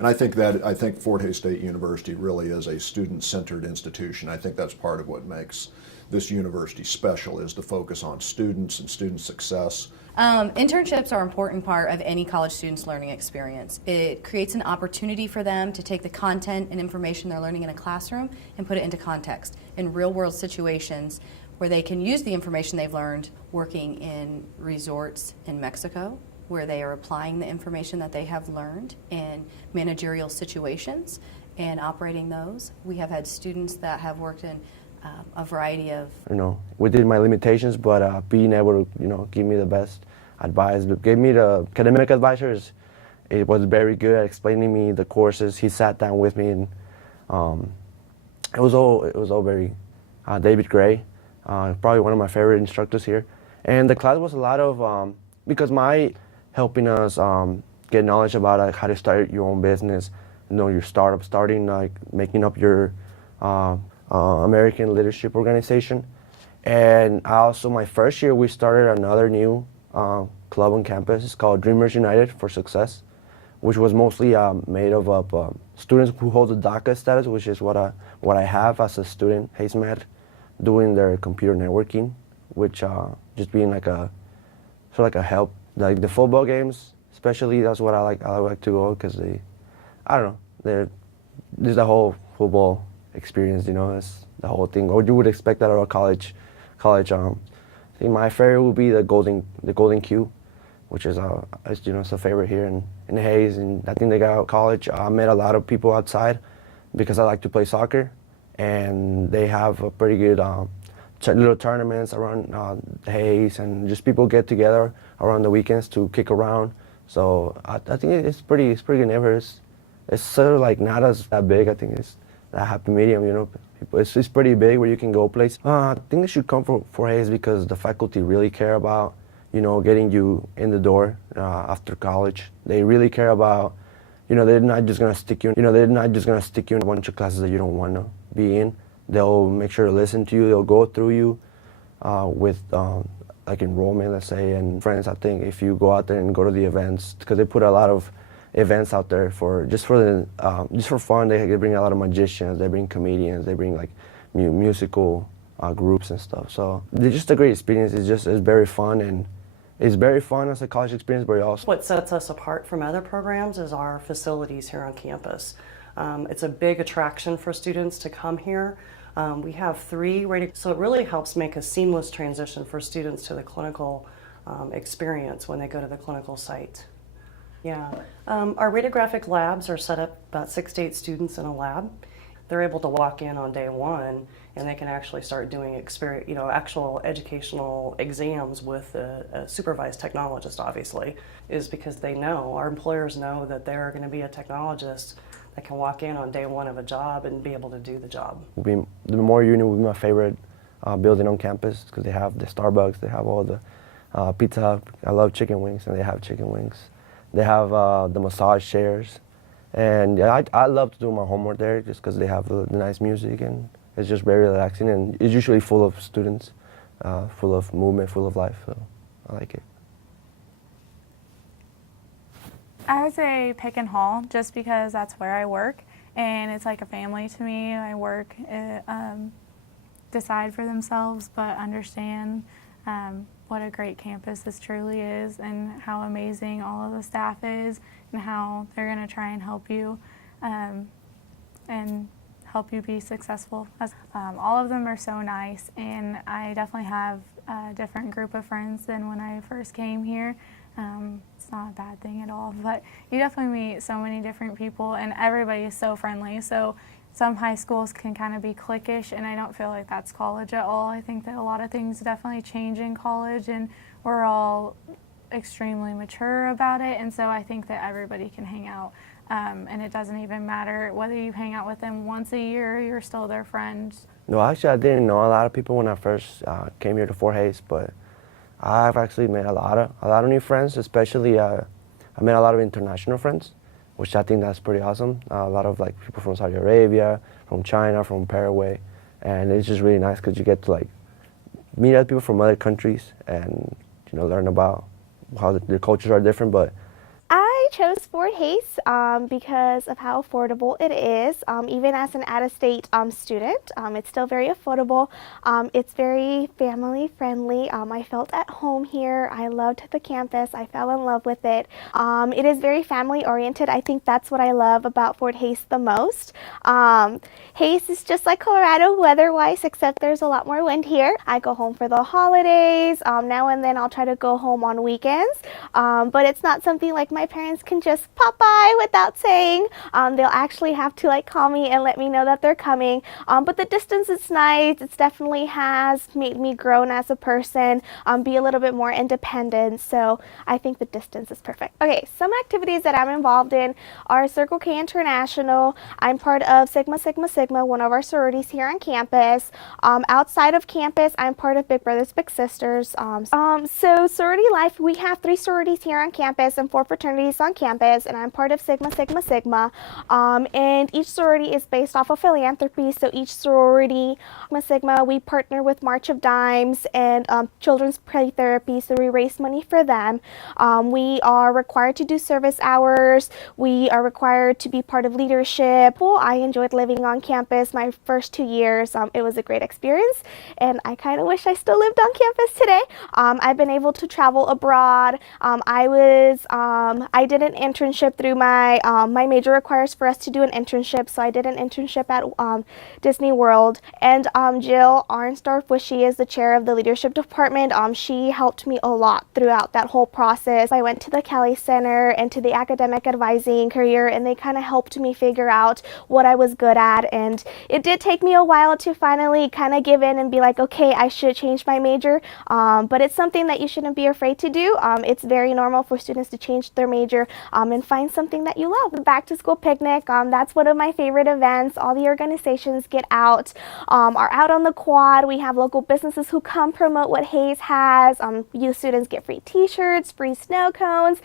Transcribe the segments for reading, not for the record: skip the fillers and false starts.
And I think Fort Hays State University really is a student-centered institution. I think that's part of what makes this university special, is the focus on students and student success. Internships are an important part of any college student's learning experience. It creates an opportunity for them to take the content and information they're learning in a classroom and put it into context in real-world situations where they can use the information they've learned working in resorts in Mexico, where they are applying the information that they have learned in managerial situations and operating those. We have had students that have worked in a variety of... within my limitations, but being able to, give me the best advice, gave me the academic advisors. It was very good at explaining me the courses. He sat down with me, and it was all very... David Gray, probably one of my favorite instructors here. And the class was a lot of, because helping us get knowledge about how to start your own business, your startup, making up your American Leadership Organization. And also my first year we started another new club on campus. It's called Dreamers United for Success, which was mostly made of students who hold the DACA status, which is what I have as a student, HaysMed, doing their computer networking, which just being like a help. Like the football games, especially, that's what I like. I like to go because there's the whole football experience. It's the whole thing. Or you would expect that out of college. I think my favorite would be the Golden Q, which is it's a favorite here in Hays. And I think they got out of college. I met a lot of people outside because I like to play soccer, and they have a pretty good little tournaments around Hays, and just people get together around the weekends to kick around. So I think it's pretty good neighborhood. It's sort of like not as that big. I think it's that happy medium, It's pretty big where you can go place. I think it should come for Hays because the faculty really care about, getting you in the door after college. They really care about, they're not just gonna stick you in a bunch of classes that you don't want to be in. They'll make sure to listen to you. They'll go through you with like enrollment, let's say, and friends. I think if you go out there and go to the events, because they put a lot of events out there for fun. They bring a lot of magicians. They bring comedians. They bring like musical groups and stuff. So it's just a great experience. It's very fun, and it's very fun as a college experience. But also, what sets us apart from other programs is our facilities here on campus. It's a big attraction for students to come here. We have 3 so it really helps make a seamless transition for students to the clinical experience when they go to the clinical site. Yeah, our radiographic labs are set up about 6 to 8 students in a lab. They're able to walk in on day 1, and they can actually start doing actual educational exams with a supervised technologist. Obviously, is because our employers know that they're going to be a technologist that can walk in on day 1 of a job and be able to do the job. The Memorial Union would be my favorite building on campus because they have the Starbucks, they have all the Pizza Hut. I love chicken wings, and they have chicken wings. They have the massage chairs, and I love to do my homework there just because they have the nice music, and it's just very relaxing, and it's usually full of students, full of movement, full of life, so I like it. I would say Pick and Hall, just because that's where I work, and it's like a family to me. I work, decide for themselves, but understand what a great campus this truly is, and how amazing all of the staff is, and how they're going to try and help you, and help you be successful. All of them are so nice, and I definitely have a different group of friends than when I first came here. It's not a bad thing at all, but you definitely meet so many different people, and everybody is so friendly. So some high schools can kind of be cliquish, and I don't feel like that's college at all. I think that a lot of things definitely change in college, and we're all extremely mature about it, and so I think that everybody can hang out, and it doesn't even matter whether you hang out with them once a year, you're still their friend. No, actually I didn't know a lot of people when I first came here to Fort Hays, but I've actually made a lot of new friends, especially I met a lot of international friends, which I think that's pretty awesome. A lot of like people from Saudi Arabia, from China, from Paraguay, and it's just really nice because you get to like meet other people from other countries and learn about how their cultures are different. But I chose Fort Hays because of how affordable it is. Even as an out-of-state student, it's still very affordable. It's very family friendly. I felt at home here. I loved the campus. I fell in love with it. It is very family oriented. I think that's what I love about Fort Hays the most. Hays is just like Colorado weather-wise, except there's a lot more wind here. I go home for the holidays. Now and then I'll try to go home on weekends, but it's not something like my parents can just pop by without saying. They'll actually have to like call me and let me know that they're coming. But the distance is nice. It definitely has made me grow as a person, be a little bit more independent. So I think the distance is perfect. Okay, some activities that I'm involved in are Circle K International. I'm part of Sigma Sigma Sigma, one of our sororities here on campus. Outside of campus, I'm part of Big Brothers Big Sisters. So sorority life, we have 3 sororities here on campus and 4 fraternities on campus, and I'm part of Sigma Sigma Sigma. And each sorority is based off of philanthropy. So each sorority, Sigma Sigma, we partner with March of Dimes and Children's Play Therapy, so we raise money for them. We are required to do service hours. We are required to be part of leadership. Well, I enjoyed living on campus my first 2 years. It was a great experience, and I kind of wish I still lived on campus today. I've been able to travel abroad. I did an internship through my major requires for us to do an internship, so I did an internship at Disney World. And Jill Arnsdorf, she is the chair of the leadership department. She helped me a lot throughout that whole process. I went to the Kelly Center and to the academic advising career, and they kind of helped me figure out what I was good at. And it did take me a while to finally kind of give in and be like, okay, I should change my major. But it's something that you shouldn't be afraid to do. It's very normal for students to change their major and find something that you love. The back to school picnic, that's one of my favorite events. All the organizations get out, are out on the quad. We have local businesses who come promote what Hays has. Youth students get free t-shirts, free snow cones.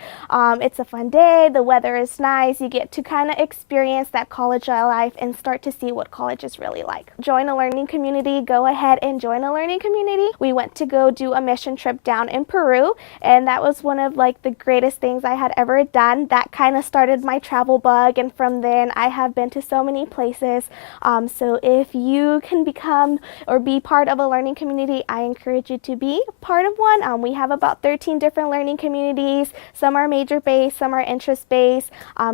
It's a fun day. The weather is nice. You get to kind of experience that college life and start to see what college is really like. Join a learning community. Go ahead and join a learning community. We went to go do a mission trip down in Peru, and that was one of like the greatest things I had ever done. That kind of started my travel bug, and from then I have been to so many places. So if you can become or be part of a learning community, I encourage you to be part of one. We have about 13 different learning communities. Some are major based, some are interest based.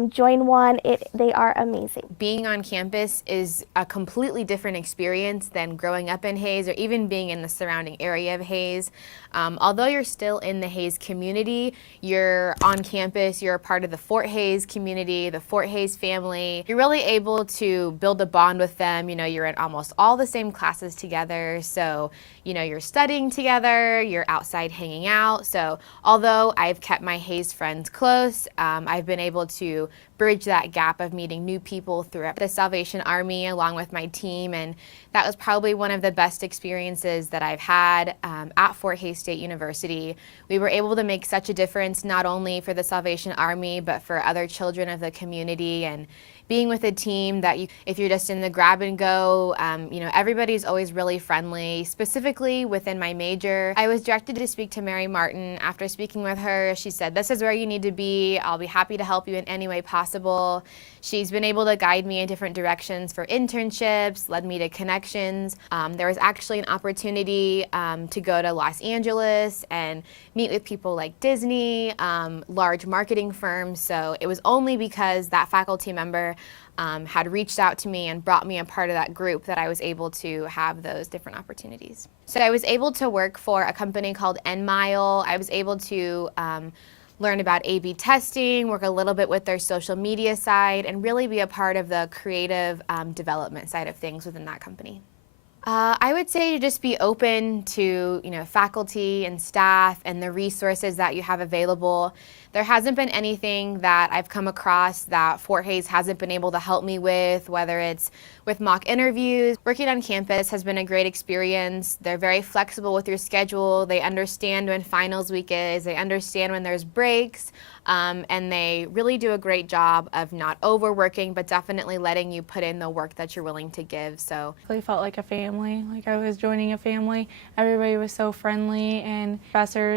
Join one. They are amazing. Being on campus is a completely different experience than growing up in Hays or even being in the surrounding area of Hays. Although you're still in the Hays community, you're on campus, you're a part of the Fort Hays community, the Fort Hays family. You're really able to build a bond with them. You know, you're in almost all the same classes together. So, you know, you're studying together, you're outside hanging out. So although I've kept my Hays friends close, I've been able to bridge that gap of meeting new people throughout the Salvation Army along with my team, and that was probably one of the best experiences that I've had at Fort Hays State University. We were able to make such a difference not only for the Salvation Army but for other children of the community, and being with a team that if you're just in the grab and go, you know, everybody's always really friendly. Specifically within my major, I was directed to speak to Mary Martin. After speaking with her, she said, "This is where you need to be. I'll be happy to help you in any way possible." She's been able to guide me in different directions for internships, led me to connections. There was actually an opportunity to go to Los Angeles and meet with people like Disney, large marketing firms. So it was only because that faculty member had reached out to me and brought me a part of that group that I was able to have those different opportunities. So I was able to work for a company called Nmile. I was able to learn about A/B testing, work a little bit with their social media side, and really be a part of the creative development side of things within that company. I would say to just be open to, you know, faculty and staff and the resources that you have available. There hasn't been anything that I've come across that Fort Hays hasn't been able to help me with, whether it's with mock interviews. Working on campus has been a great experience. They're very flexible with your schedule. They understand when finals week is. They understand when there's breaks. And they really do a great job of not overworking, but definitely letting you put in the work that you're willing to give. So I felt like a family, like I was joining a family. Everybody was so friendly, and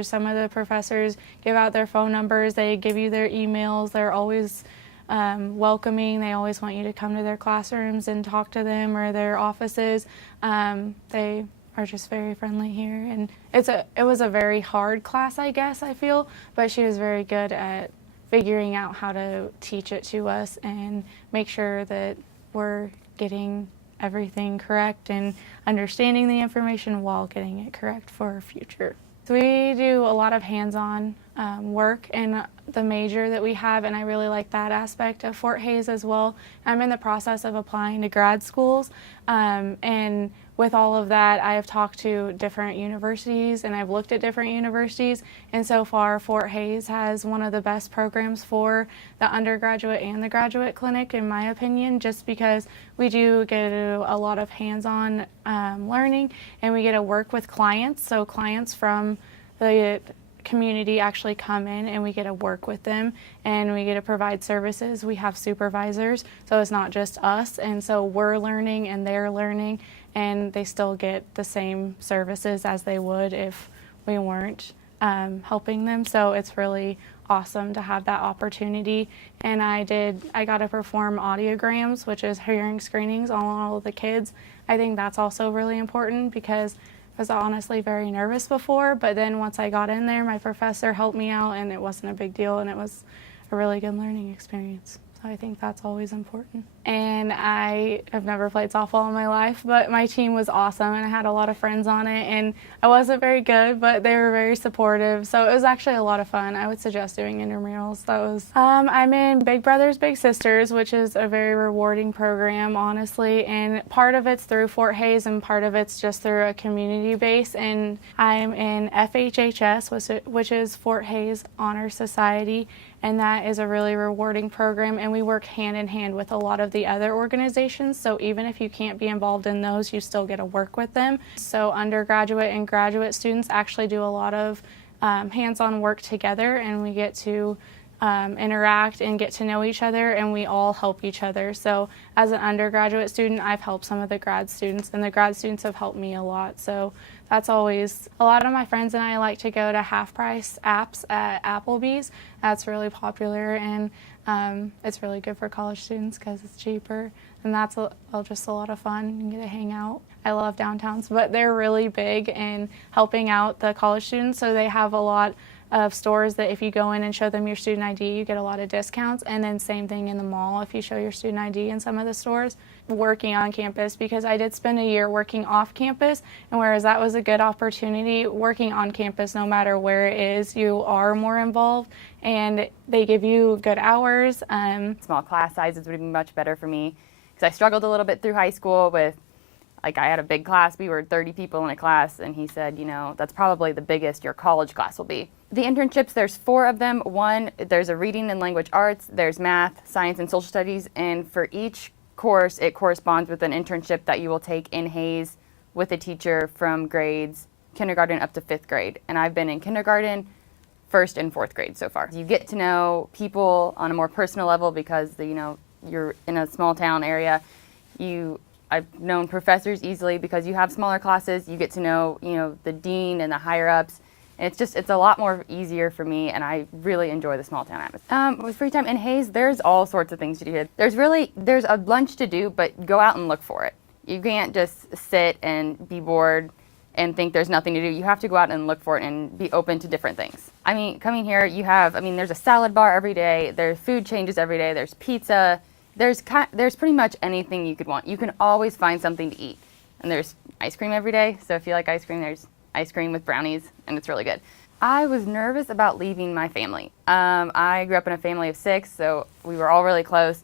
some of the professors give out their phone numbers stores. They give you their emails. They're always welcoming. They always want you to come to their classrooms and talk to them or their offices. They are just very friendly here, and it was a very hard class, I guess, I feel, but she was very good at figuring out how to teach it to us and make sure that we're getting everything correct and understanding the information while getting it correct for our future. So we do a lot of hands-on work in the major that we have, and I really like that aspect of Fort Hays as well. I'm in the process of applying to grad schools, and with all of that, I have talked to different universities and I've looked at different universities, and so far Fort Hays has one of the best programs for the undergraduate and the graduate clinic, in my opinion, just because we do get a lot of hands-on learning, and we get to work with clients. So clients from the community actually come in and we get to work with them and we get to provide services. We have supervisors, so it's not just us, and so we're learning and they're learning, and they still get the same services as they would if we weren't helping them. So it's really awesome to have that opportunity. And I got to perform audiograms, which is hearing screenings on all of the kids. I think that's also really important because I was honestly very nervous before, but then once I got in there, my professor helped me out and it wasn't a big deal, and it was a really good learning experience. So I think that's always important. And I have never played softball in my life, but my team was awesome and I had a lot of friends on it, and I wasn't very good, but they were very supportive. So it was actually a lot of fun. I would suggest doing intramurals. I'm in Big Brothers Big Sisters, which is a very rewarding program, honestly, and part of it's through Fort Hays and part of it's just through a community base. And I'm in FHHS, which is Fort Hays Honor Society, and that is a really rewarding program, and we work hand in hand with a lot of the other organizations, so even if you can't be involved in those, you still get to work with them. So undergraduate and graduate students actually do a lot of hands-on work together, and we get to interact and get to know each other, and we all help each other. So as an undergraduate student, I've helped some of the grad students, and the grad students have helped me a lot. So that's always, a lot of my friends and I like to go to half-price apps at Applebee's. That's really popular, and it's really good for college students because it's cheaper, and that's just a lot of fun. You get to hang out. I love downtowns, but they're really big in helping out the college students, so they have a lot of stores that if you go in and show them your student ID, you get a lot of discounts. And then same thing in the mall, if you show your student ID in some of the stores. Working on campus, because I did spend a year working off campus, and whereas that was a good opportunity, working on campus, no matter where it is, you are more involved and they give you good hours. Small class sizes would be much better for me because I struggled a little bit through high school with, like, I had a big class. We were 30 people in a class, and he said, you know, that's probably the biggest your college class will be. The internships, there's 4 of them. One, there's a reading and language arts, there's math, science, and social studies, and for each course, it corresponds with an internship that you will take in Hays with a teacher from grades kindergarten up to 5th grade. And I've been in kindergarten, 1st, and 4th grade so far. You get to know people on a more personal level because, you know, you're in a small town area. I've known professors easily because you have smaller classes. You get to know, you know, the dean and the higher ups. And it's a lot more easier for me, and I really enjoy the small town atmosphere. With free time in Hays, there's all sorts of things to do here. There's a bunch to do, but go out and look for it. You can't just sit and be bored and think there's nothing to do. You have to go out and look for it and be open to different things. I mean, coming here, there's a salad bar every day. There's food changes every day. There's pizza. There's pretty much anything you could want. You can always find something to eat. And there's ice cream every day. So if you like ice cream, there's ice cream with brownies, and it's really good. I was nervous about leaving my family. I grew up in a family of 6, so we were all really close.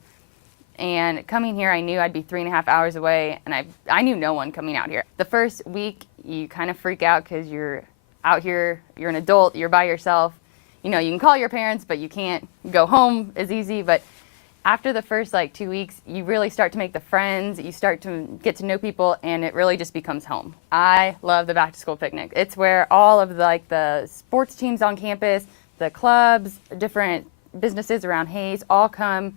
And coming here, I knew I'd be 3.5 hours away, and I knew no one coming out here. The first week, you kind of freak out because you're out here, you're an adult, you're by yourself. You know, you can call your parents, but you can't go home as easy. But after the first 2 weeks, you really start to make the friends, you start to get to know people, and it really just becomes home. I love the back to school picnic. It's where all of the sports teams on campus, the clubs, different businesses around Hays all come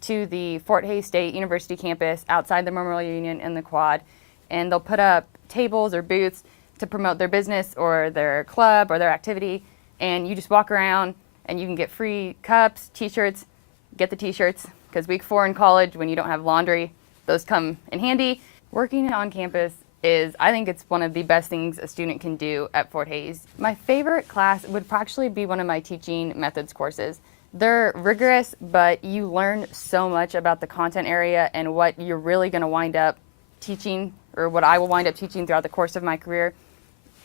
to the Fort Hays State University campus outside the Memorial Union and the Quad, and they'll put up tables or booths to promote their business or their club or their activity, and you just walk around and you can get free cups, t-shirts. Get the t-shirts, because week 4 in college, when you don't have laundry, those come in handy. Working on campus I think it's one of the best things a student can do at Fort Hays. My favorite class would actually be one of my teaching methods courses. They're rigorous, but you learn so much about the content area and what you're really going to wind up teaching, or what I will wind up teaching throughout the course of my career.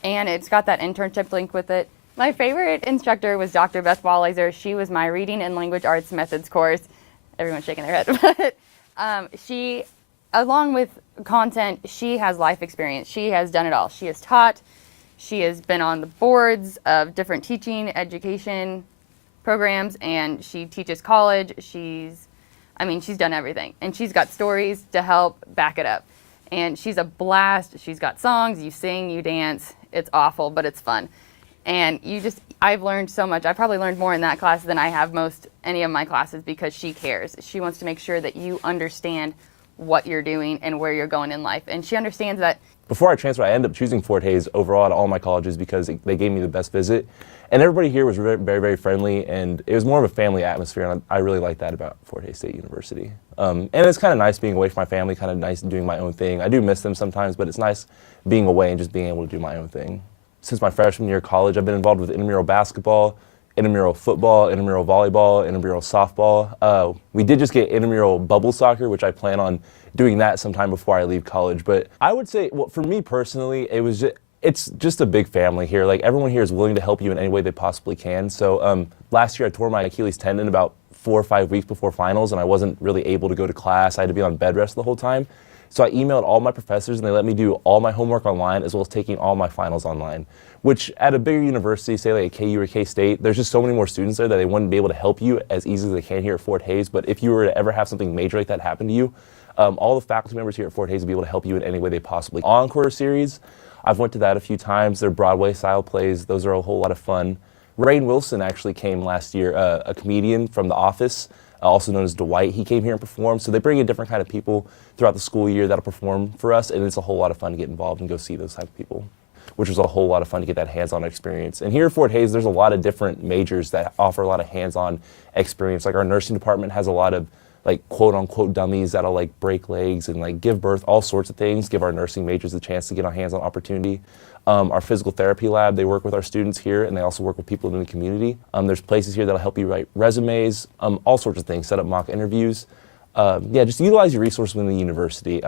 And it's got that internship link with it. My favorite instructor was Dr. Beth Wallazer. She was my Reading and Language Arts Methods course. Everyone's shaking their head. But she, along with content, she has life experience. She has done it all. She has taught. She has been on the boards of different teaching, education programs, and she teaches college. She's done everything. And she's got stories to help back it up. And she's a blast. She's got songs. You sing, you dance. It's awful, but it's fun. And I've learned so much. I probably learned more in that class than I have any of my classes, because she cares. She wants to make sure that you understand what you're doing and where you're going in life. And she understands that. Before I transferred, I ended up choosing Fort Hays overall at all my colleges because they gave me the best visit. And everybody here was very, very, very friendly, and it was more of a family atmosphere, and I really like that about Fort Hays State University. And it's kind of nice being away from my family, kind of nice doing my own thing. I do miss them sometimes, but it's nice being away and just being able to do my own thing. Since my freshman year of college, I've been involved with intramural basketball, intramural football, intramural volleyball, intramural softball. We did just get intramural bubble soccer, which I plan on doing that sometime before I leave college. But I would say, well, for me personally, it's just a big family here. Like, everyone here is willing to help you in any way they possibly can. So last year I tore my Achilles tendon about 4 or 5 weeks before finals, and I wasn't really able to go to class. I had to be on bed rest the whole time. So I emailed all my professors, and they let me do all my homework online, as well as taking all my finals online, which at a bigger university, say like a KU or K-State, there's just so many more students there that they wouldn't be able to help you as easily as they can here at Fort Hays. But if you were to ever have something major like that happen to you, all the faculty members here at Fort Hays will be able to help you in any way they possibly can. Encore series, I've went to that a few times. They're Broadway-style plays. Those are a whole lot of fun. Rainn Wilson actually came last year, a comedian from The Office, also known as Dwight. He came here and performed. So they bring in different kind of people throughout the school year that'll perform for us, and it's a whole lot of fun to get involved and go see those type of people, which was a whole lot of fun to get that hands-on experience. And here at Fort Hays, there's a lot of different majors that offer a lot of hands-on experience. Like, our nursing department has a lot of like quote-unquote dummies that'll like break legs and like give birth, all sorts of things, give our nursing majors a chance to get a hands-on opportunity. Our physical therapy lab, they work with our students here, and they also work with people in the community. There's places here that'll help you write resumes, all sorts of things, set up mock interviews. Yeah, just utilize your resources within the university.